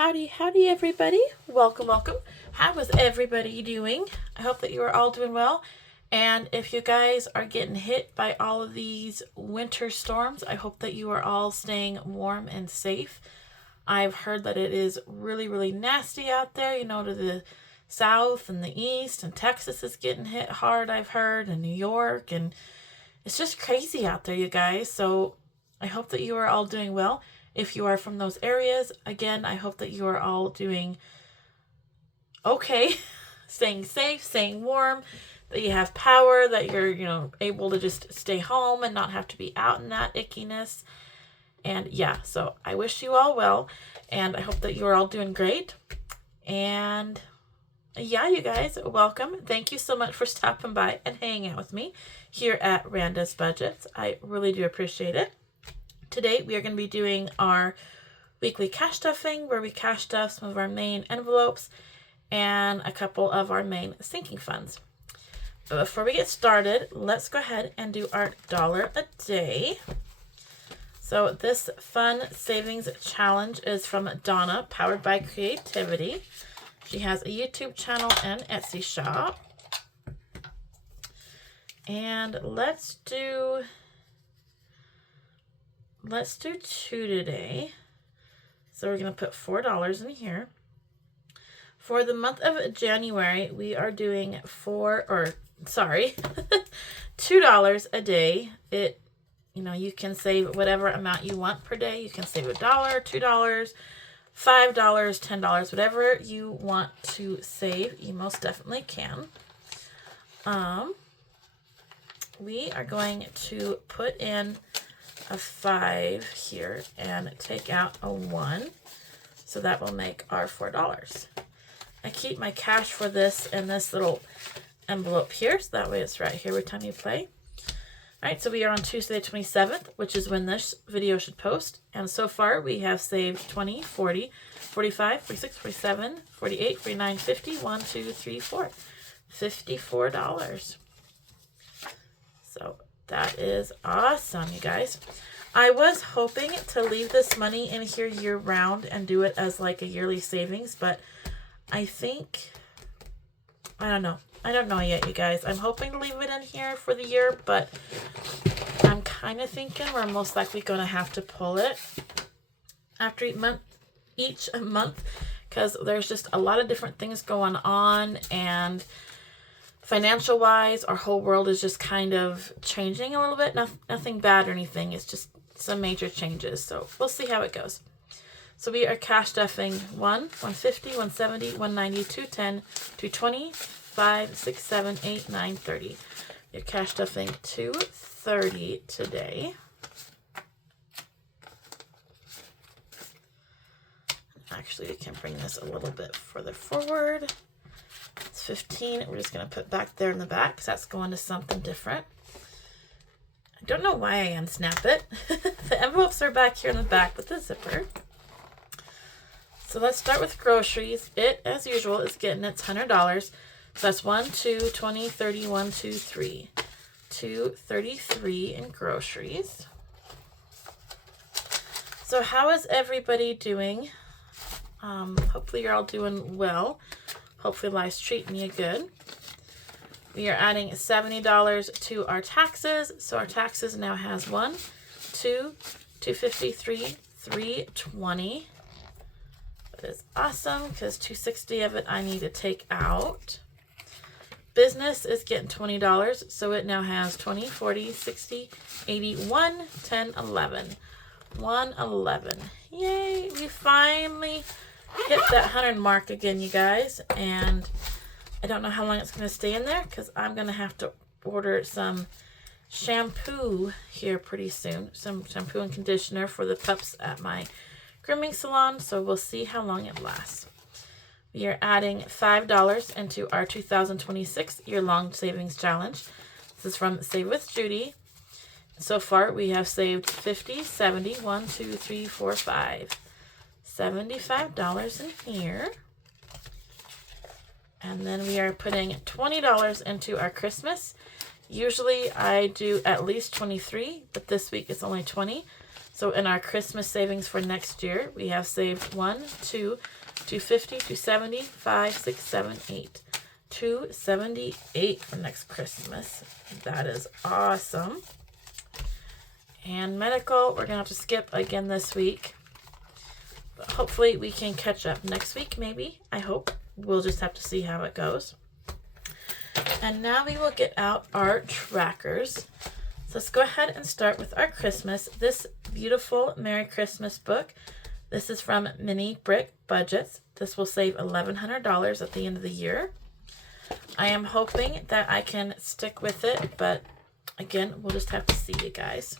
Howdy everybody. Welcome. How is everybody doing? I hope that you are all doing well. And if you guys are getting hit by all of these winter storms, I hope that you are all staying warm and safe. I've heard that it is really nasty out there, to the south and the east, and Texas is getting hit hard, I've heard, and New York, and it's just crazy out there, you guys. So I hope that you are all doing well. If you are from those areas, again, I hope that you are all doing okay, staying safe, staying warm, that you have power, that you're, able to just stay home and not have to be out in that ickiness. And yeah, so I wish you all well, and I hope that you are all doing great. And yeah, you guys, welcome. Thank you so much for stopping by and hanging out with me here at Randa's Budgets. I really do appreciate it. Today, we are going to be doing our weekly cash stuffing, where we cash stuff some of our main envelopes and a couple of our main sinking funds. But before we get started, let's go ahead and do our $1 a day. So this fun savings challenge is from Donna, powered by Creativity. She has a YouTube channel and Etsy shop. And let's do 2 today. So we're going to put $4 in here. For the month of January, we are doing $2 a day. You can save whatever amount you want per day. You can save $1, $2, $5, $10, whatever you want to save. You most definitely can. We are going to put in a 5 here and take out a 1, so that will make our $4. I keep my cash for this in this little envelope here, so that way it's right here every time you play. Alright, so we are on Tuesday the 27th, which is when this video should post, and so far we have saved 20, 40, 45, 46, 47, 48, 49, 50, 1, 2, 3, 4. $54. So that is awesome, you guys. I was hoping to leave this money in here year round and do it as like a yearly savings, but I don't know. I don't know yet, you guys. I'm hoping to leave it in here for the year, but I'm kind of thinking we're most likely going to have to pull it after each month, because there's just a lot of different things going on, and financial wise, our whole world is just kind of changing a little bit. Nothing bad or anything. It's just some major changes. So we'll see how it goes. So we are cash stuffing 1, 150, 170, 190, 210, 220, 5, 6, 7, 8, 9, 30. We're cash stuffing 230 today. Actually, we can bring this a little bit further forward. It's 15. We're just going to put back there in the back because that's going to something different. I don't know why I unsnap it. The envelopes are back here in the back with the zipper. So let's start with groceries. It, as usual, is getting its $100. So that's 1, 2, 20, 30, 1, 2, 3. 233 in groceries. So how is everybody doing? Hopefully you're all doing well. Hopefully life's treating you good. We are adding $70 to our taxes. So our taxes now has 1, 2, 253, 320. That is awesome, because 260 of it I need to take out. Business is getting $20, so it now has 20, 40, 60, 80, 1, 10, 11. 111. Yay, we finally hit that 100 mark again, you guys, and I don't know how long it's going to stay in there, because I'm going to have to order some shampoo here pretty soon, some shampoo and conditioner for the pups at my grooming salon, so we'll see how long it lasts. We are adding $5 into our 2026 year-long savings challenge. This is from Save with Judy. So far, we have saved 50, 70, 1, 2, 3, 4, 5. $75 in here. And then we are putting $20 into our Christmas. Usually I do at least 23, but this week it's only 20. So in our Christmas savings for next year, we have saved 1, 2, 250, 270, 5, 6, 7, 8. 278 for next Christmas. That is awesome. And medical, we're going to have to skip again this week. But hopefully we can catch up next week, maybe. I hope. We'll just have to see how it goes. And now we will get out our trackers. So let's go ahead and start with our Christmas. This beautiful Merry Christmas book. This is from Mini Brick Budgets. This will save $1,100 at the end of the year. I am hoping that I can stick with it, but again, we'll just have to see, you guys.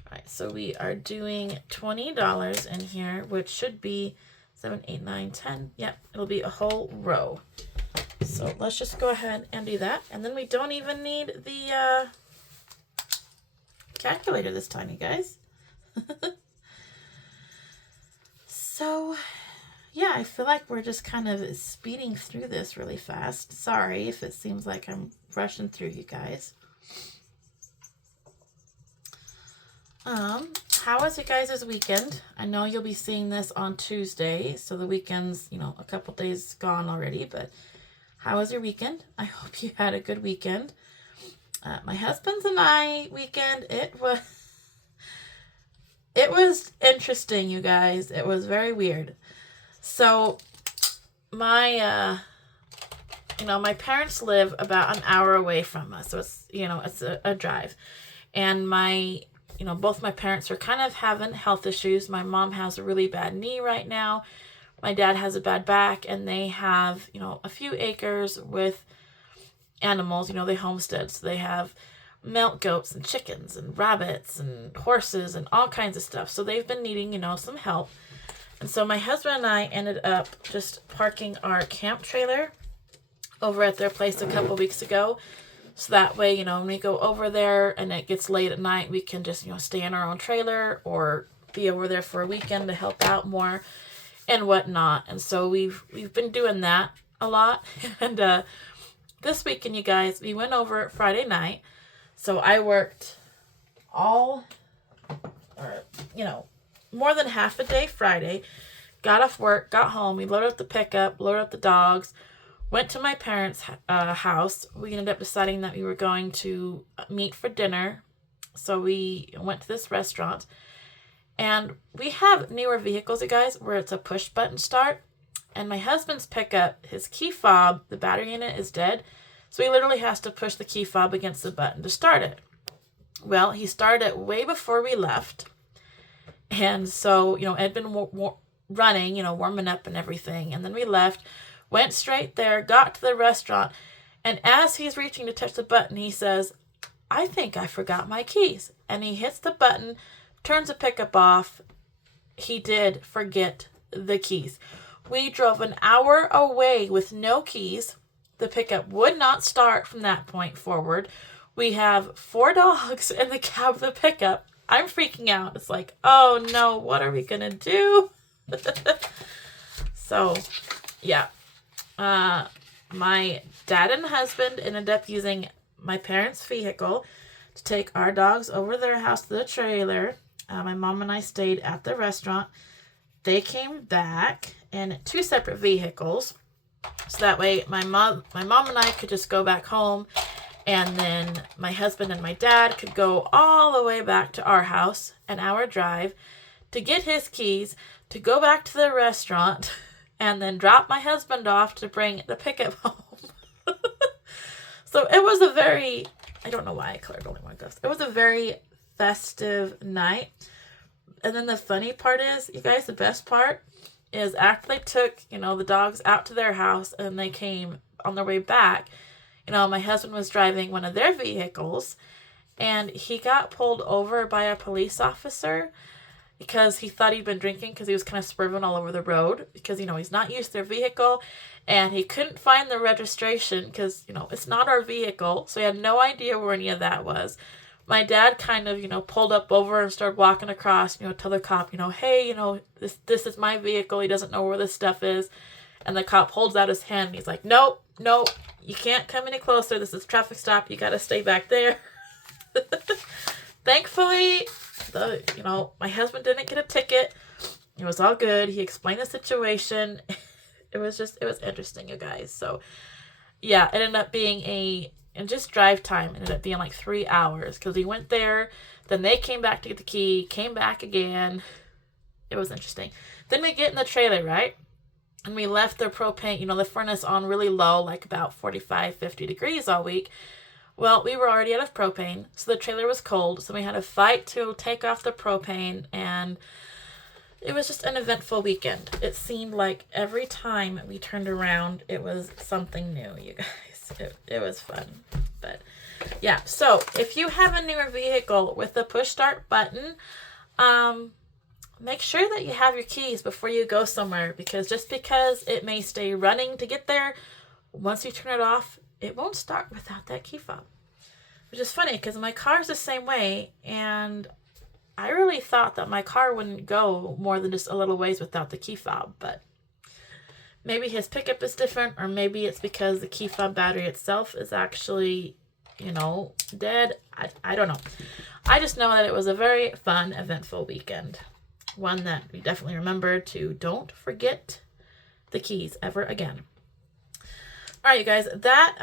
All right, so we are doing $20 in here, which should be 7, 8, 9, 10. Yep, it'll be a whole row. So let's just go ahead and do that. And then we don't even need the calculator this time, you guys. So, yeah, I feel like we're just kind of speeding through this really fast. Sorry if it seems like I'm rushing through, you guys. How was you guys' weekend? I know you'll be seeing this on Tuesday, so the weekend's, a couple days gone already, but how was your weekend? I hope you had a good weekend. My husband's and I weekend, it was interesting, you guys. It was very weird. So my my parents live about an hour away from us, so it's it's a drive. And both my parents are kind of having health issues. My mom has a really bad knee right now. My dad has a bad back, and they have a few acres with animals. They homestead, so they have milk goats and chickens and rabbits and horses and all kinds of stuff. So they've been needing some help. And so my husband and I ended up just parking our camp trailer over at their place a couple weeks ago. So that way, when we go over there and it gets late at night, we can just, stay in our own trailer or be over there for a weekend to help out more and whatnot. And so we've been doing that a lot. And this weekend, you guys, we went over Friday night. So I worked more than half a day Friday, got off work, got home, we loaded up the pickup, loaded up the dogs, went to my parents' house. We ended up deciding that we were going to meet for dinner. So we went to this restaurant. And we have newer vehicles, you guys, where it's a push button start. And my husband's pickup, his key fob, the battery in it is dead. So he literally has to push the key fob against the button to start it. Well, he started it way before we left. And so, it had been running, warming up and everything. And then we left, went straight there, got to the restaurant. And as he's reaching to touch the button, he says, "I think I forgot my keys." And he hits the button, turns the pickup off. He did forget the keys. We drove an hour away with no keys. The pickup would not start from that point forward. We have 4 dogs in the cab of the pickup. I'm freaking out. It's like, oh no, what are we going to do? So, yeah. My dad and husband ended up using my parents' vehicle to take our dogs over to their house to the trailer. My mom and I stayed at the restaurant. They came back in 2 separate vehicles. So that way my mom and I could just go back home, and then my husband and my dad could go all the way back to our house, an hour drive, to get his keys, to go back to the restaurant, and then drop my husband off to bring the pickup home. So it was a very, I don't know why I colored only one ghost. It was a very festive night. And then the funny part is, you guys, the best part is after they took, the dogs out to their house and they came on their way back, my husband was driving one of their vehicles and he got pulled over by a police officer because he thought he'd been drinking, because he was kind of swerving all over the road because, he's not used to their vehicle, and he couldn't find the registration because, it's not our vehicle. So he had no idea where any of that was. My dad kind of, pulled up over and started walking across, tell the cop, hey, this is my vehicle. He doesn't know where this stuff is. And the cop holds out his hand and he's like, nope, you can't come any closer. This is a traffic stop. You got to stay back there. Thankfully, My husband didn't get a ticket. It was all good. He explained the situation. It was interesting, you guys. So yeah, it ended up being and just drive time ended up being like 3 hours because we went there, then they came back to get the key, came back again. It was interesting. Then we get in the trailer, right? And we left the propane, the furnace on really low, like about 45, 50 degrees all week. Well, we were already out of propane, so the trailer was cold, so we had to fight to take off the propane, and it was just an eventful weekend. It seemed like every time we turned around, it was something new, you guys. It was fun. But yeah, so if you have a newer vehicle with the push start button, make sure that you have your keys before you go somewhere, because just because it may stay running to get there, once you turn it off, it won't start without that key fob. Which is funny because my car's the same way, and I really thought that my car wouldn't go more than just a little ways without the key fob, but maybe his pickup is different, or maybe it's because the key fob battery itself is actually, dead. I don't know. I just know that it was a very fun, eventful weekend. One that we definitely remember to don't forget the keys ever again. All right, you guys, that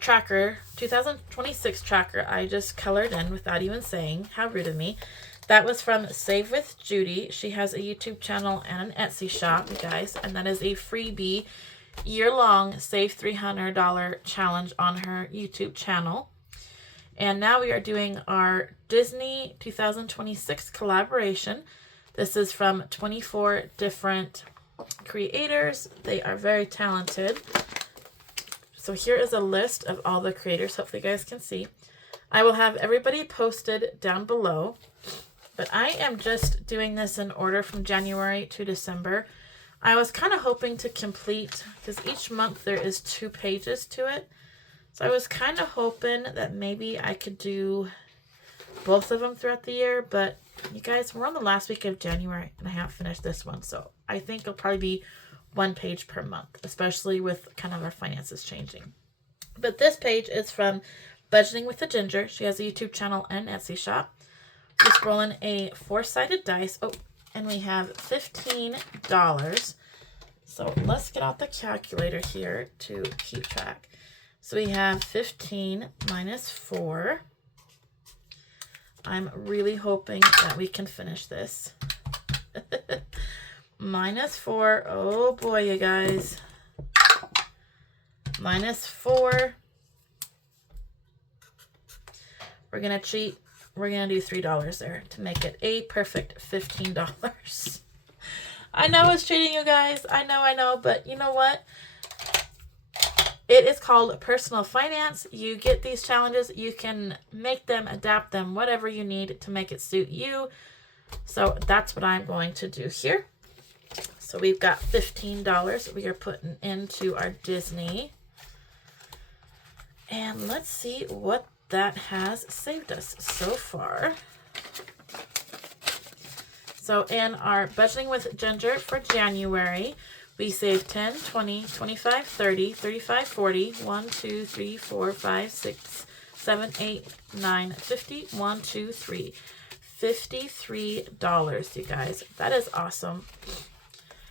tracker, 2026 tracker, I just colored in without even saying. How rude of me. That was from Save with Judy. She has a YouTube channel and an Etsy shop, you guys, and that is a freebie year-long Save $300 challenge on her YouTube channel. And now we are doing our Disney 2026 collaboration. This is from 24 different creators. They are very talented. So here is a list of all the creators. Hopefully you guys can see. I will have everybody posted down below. But I am just doing this in order from January to December. I was kind of hoping to complete, because each month there is 2 pages to it. So I was kind of hoping that maybe I could do both of them throughout the year. But you guys, we're on the last week of January and I haven't finished this one. So I think it'll probably be 1 page per month, especially with kind of our finances changing. But this page is from Budgeting with the Ginger. She has a YouTube channel and Etsy shop. Just rolling a 4-sided dice. Oh, and we have $15. So let's get out the calculator here to keep track. So we have 15 minus 4. I'm really hoping that we can finish this. Minus 4. Oh boy, you guys. Minus 4. We're going to cheat. We're going to do $3 there to make it a perfect $15. I know it's cheating, you guys. I know. But you know what? It is called personal finance. You get these challenges. You can make them, adapt them, whatever you need to make it suit you. So that's what I'm going to do here. So we've got $15 we are putting into our Disney. And let's see what that has saved us so far. So in our Budgeting with Ginger for January, we saved 10, 20, 25, 30, 35, 40, 1, 2, 3, 4, 5, 6, 7, 8, 9, 50, 1, 2, 3. $53, you guys. That is awesome.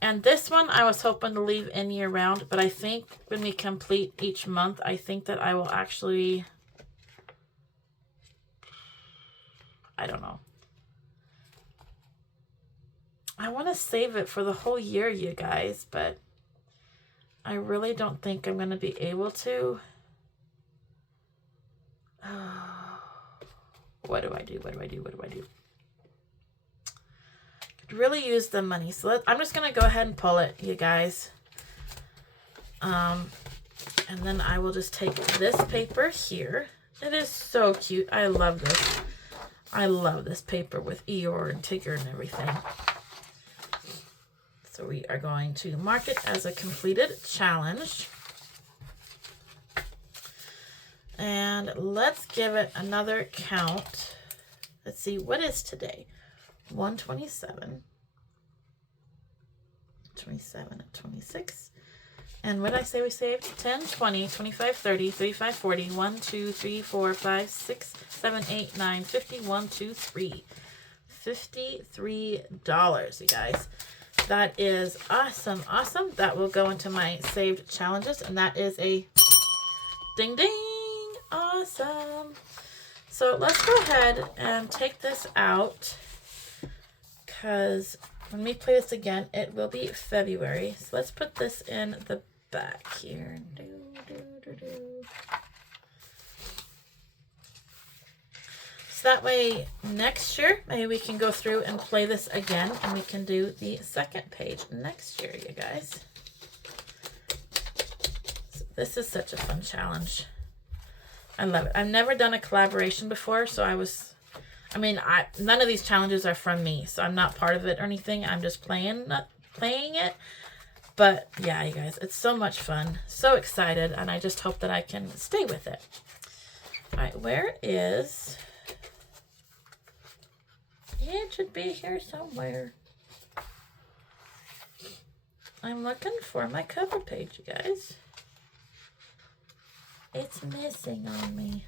And this one I was hoping to leave in year round, but I think when we complete each month, I think that I will actually, I don't know. I want to save it for the whole year, you guys, but I really don't think I'm going to be able to. What do I do? Could really use the money. So I'm just going to go ahead and pull it, you guys. And then I will just take this paper here. It is so cute. I love this. I love this paper with Eeyore and Tigger and everything. So we are going to mark it as a completed challenge. And let's give it another count. Let's see, what is today? 127, 27, 26, And what did I say we saved? 10, 20, 25, 30, 35, 40, 1, 2, 3, 4, 5, 6, 7, 8, 9, 50, 1, 2, 3. $53, you guys. That is awesome, awesome. That will go into my saved challenges, and that is a ding ding. Awesome. So let's go ahead and take this out, because when we play this again, it will be February. So let's put this in the back here. So that way next year, maybe we can go through and play this again, and we can do the second page next year, you guys. So this is such a fun challenge. I love it. I've never done a collaboration before, so none of these challenges are from me, so I'm not part of it or anything. I'm just playing it. But yeah, you guys, it's so much fun. So excited, and I just hope that I can stay with it. All right, where is... It should be here somewhere. I'm looking for my cover page, you guys. It's missing on me.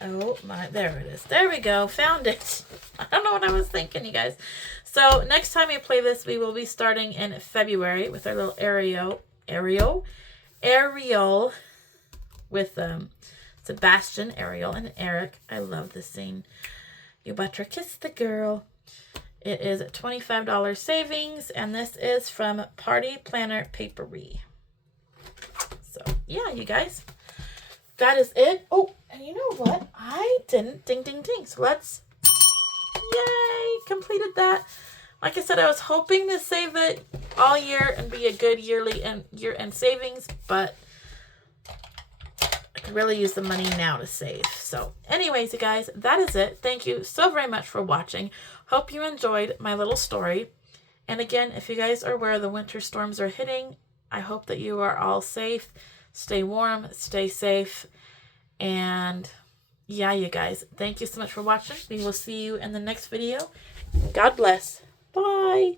Oh my, there it is. There we go. Found it. I don't know what I was thinking, you guys. So next time we play this, we will be starting in February with our little Ariel with Sebastian, Ariel, and Eric. I love this scene. You better kiss the girl. It is $25 savings, and this is from Party Planner Papery. So, yeah, you guys. That is it. Oh, and you know what? I didn't ding, ding, ding. So let's, yay, completed that. Like I said, I was hoping to save it all year and be a good yearly and year-end savings, but I could really use the money now to save. So anyways, you guys, that is it. Thank you so very much for watching. Hope you enjoyed my little story. And again, if you guys are where the winter storms are hitting, I hope that you are all safe. Stay warm, stay safe. And yeah, you guys, thank you so much for watching. We will see you in the next video. God bless. Bye.